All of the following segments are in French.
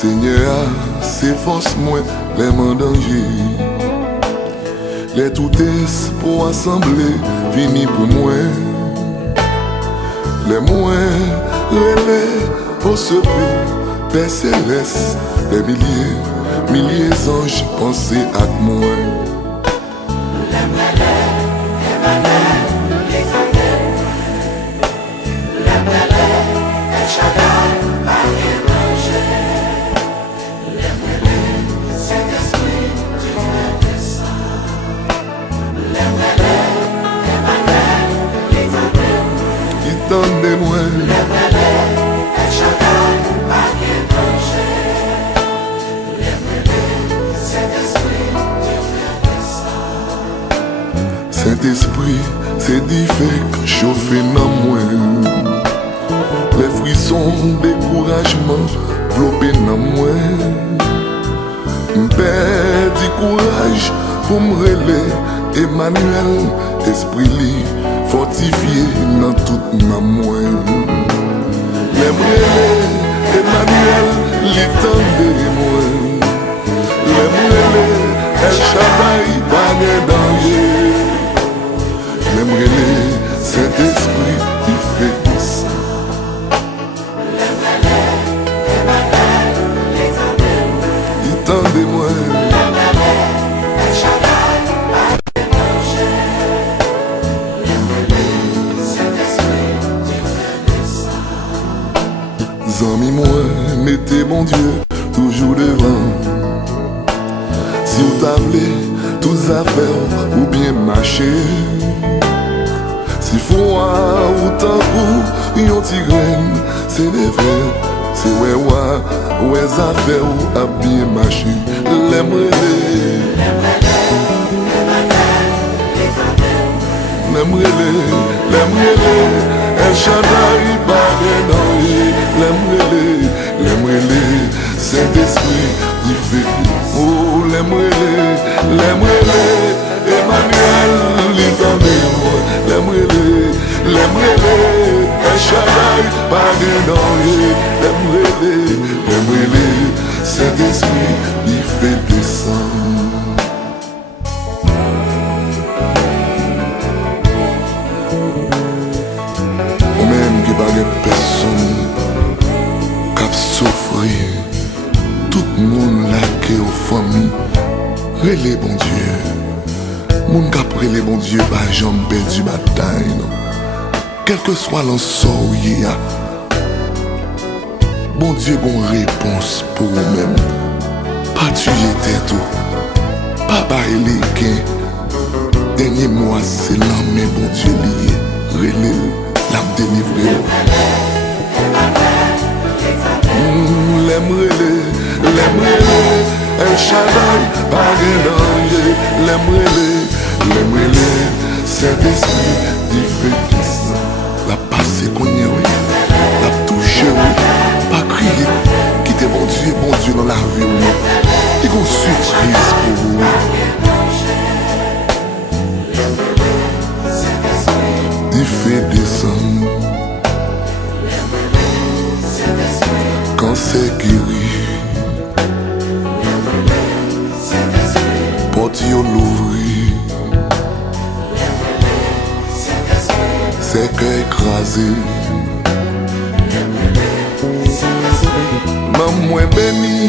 Seigneur, c'est force moins les mains danger. Les tout est pour assembler, fini pour moi. Les moins relais au secours, Père céleste, des milliers d'anges pensez à moi. Attendez-moi. Saint-Esprit, c'est diffé que chauffer dans moi. Les frissons, découragement, bloqués dans moi. M'perd du courage pour me relayer. Emmanuel, esprit libre, fortifié dans toute ma moelle. L'aimerait Emmanuel, l'étendez-moi. L'aimerait El Shaddai, pas de danger. L'aimerait Saint-Esprit qui fait tout ça. L'étendez-moi. Amis-moi, mettez mon Dieu toujours devant. Si vous tablez tous affaires ou bien marcher, si froid ou tambour, yon tigraine, c'est des vrais, c'est ouais affaires ou à bien marcher. L'aimerait, El Shaddai, pas de danger. L'aimerait, Saint-Esprit, il fait. Oh, l'aimerait, Emmanuel, l'étendez-moi. L'aimerait, El Shaddai, pas de danger. L'aimerait, Saint-Esprit, il fait descendre. Personne qui souffrir, tout le monde là qui est aux familles, relais bon Dieu. Moun qui après les bon Dieu, pas jamais perdu bataille. Quel que soit l'ensort, bon Dieu, bon réponse pour vous-même. Pas tuer tête, pas bailler les gains. Dernier mois, c'est l'âme, bon Dieu lié, relais. L'âme délivrée. L'aimerait, El Shaddai, pas de danger. L'aimerait, Saint-Esprit, il fait ça. La passe qu'on y est, la touche, pas crier. Quittez bon Dieu dans la vie. Il y a une surprise pour vous. Il fait descendre quand c'est guéri. Porte l'ouvrir, c'est cœur écrasé. Maman béni,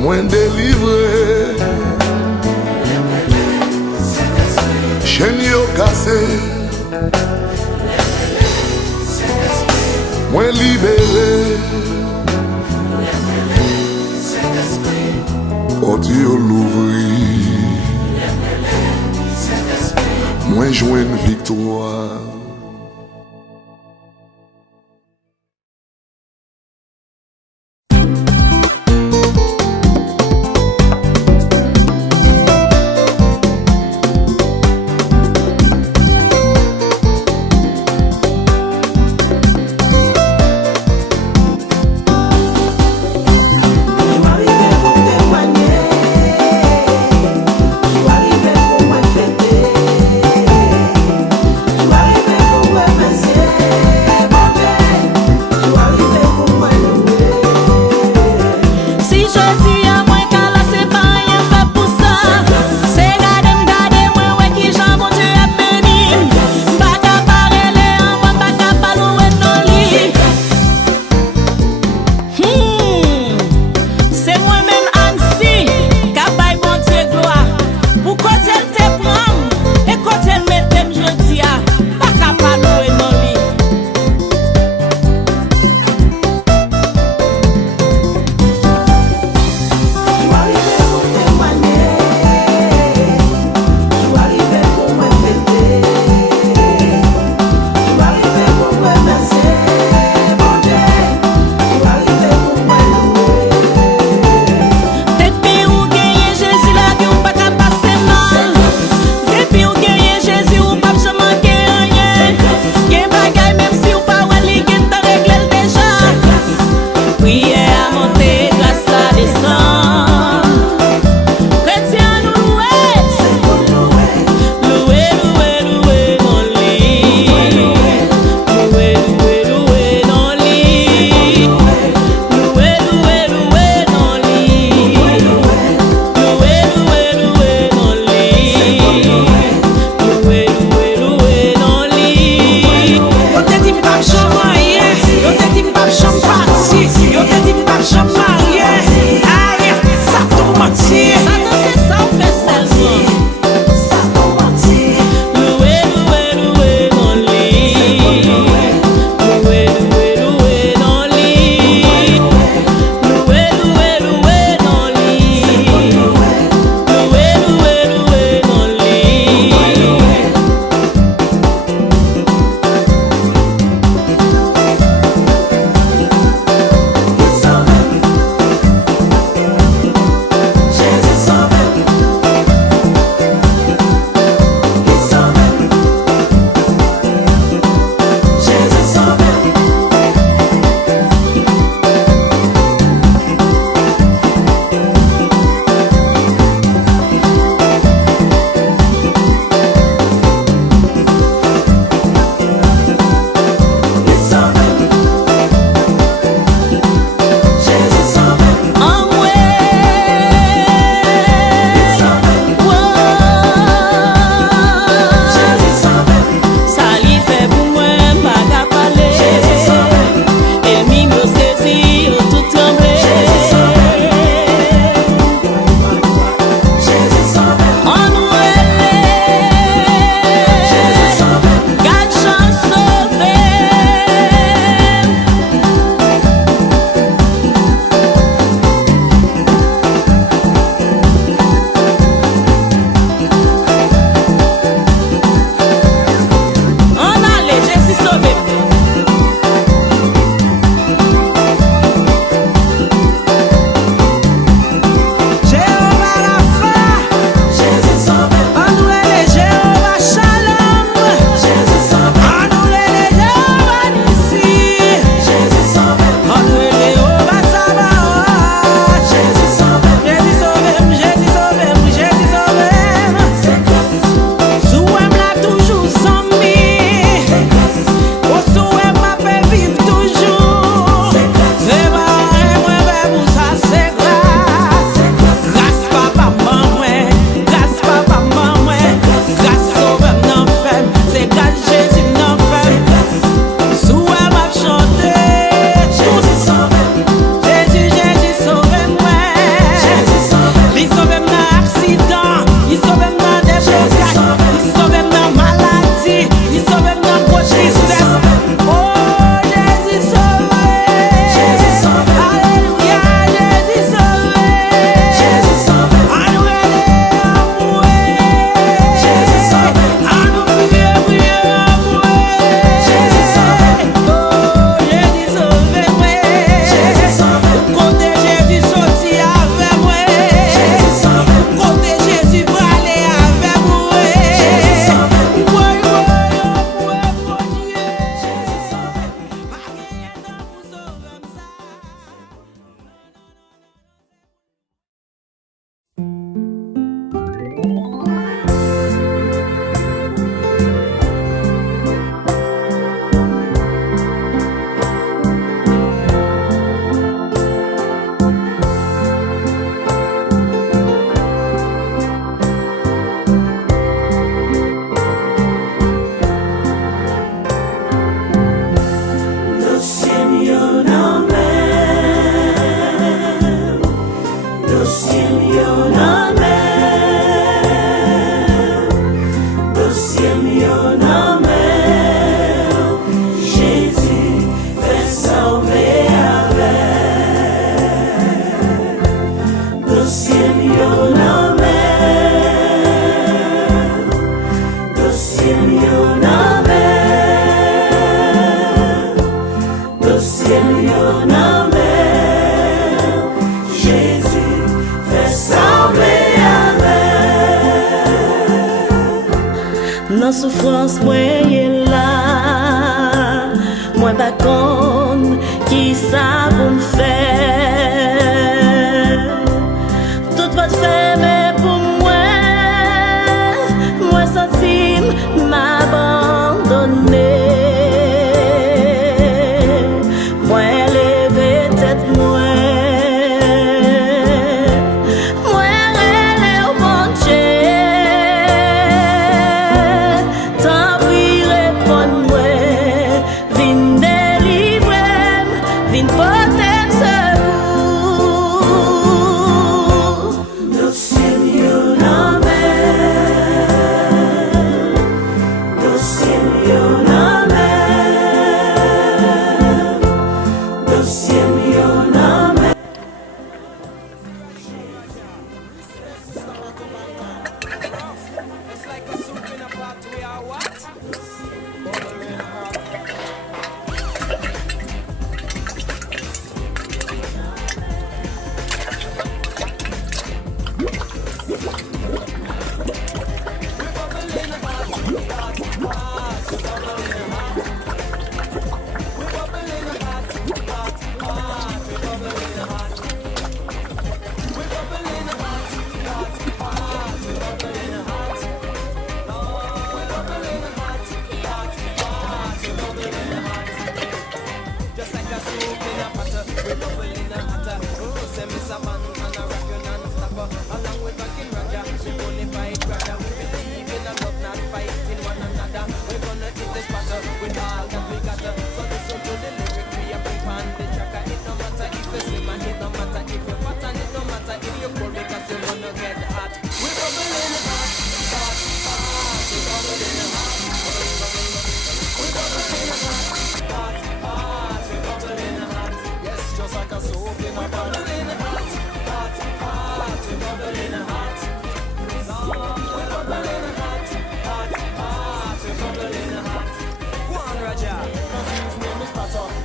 moins délivré. Chaîne yo cassé, moins libéré. Porte l'ouvrir, moins jouer une victoire. Arrivé dossier mieux na mer, dossier mieux na mer, Jésus fait sauver avec, dossier mieux na mer, dossier mieux na mer, dossier mieux na mer. Dans souffrance, moi est là, moi pas compte qui ça pour me faire. Tout va te faire, mais pour moi senti m'abandonner. Moi lever tête, moi relève au bon Dieu.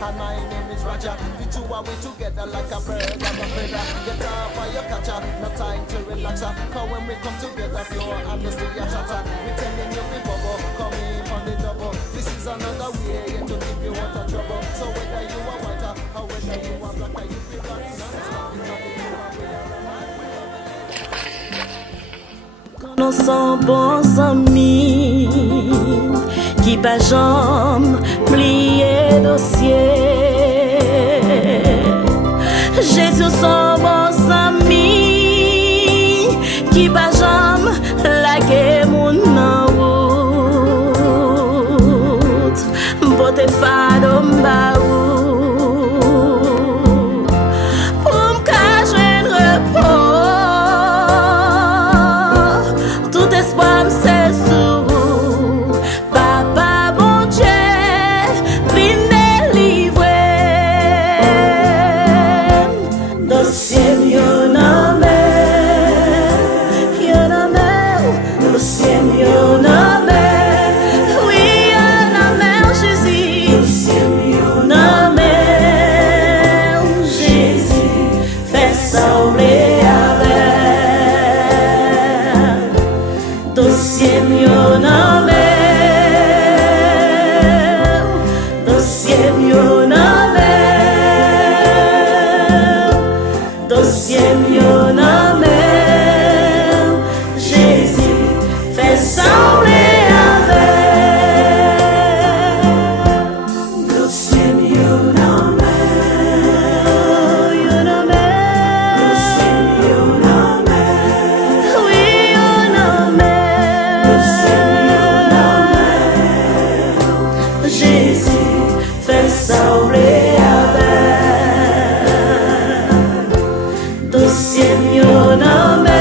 And my name is Roger. The two are we together like a bird and a feather. Get off for your catcher, no time to relax. Cause when we come together, pure honesty a shatter. We telling you we bubble, come in on the double. This is another way to keep you out of trouble. So whether you are whiter or whether you are blacker, you feel like non-stop. You know that you are Nous sommes bons amis qui pas jamais plier dossier. Jésus son bons amis qui pas jamais laguer mon route. Bote fado mbaou pour m'cacher un repos. Tout espoir c'est sur vous. Papa bon Dieu, viens délivrer. Dossier mieux na mer, ciel yo nan mer.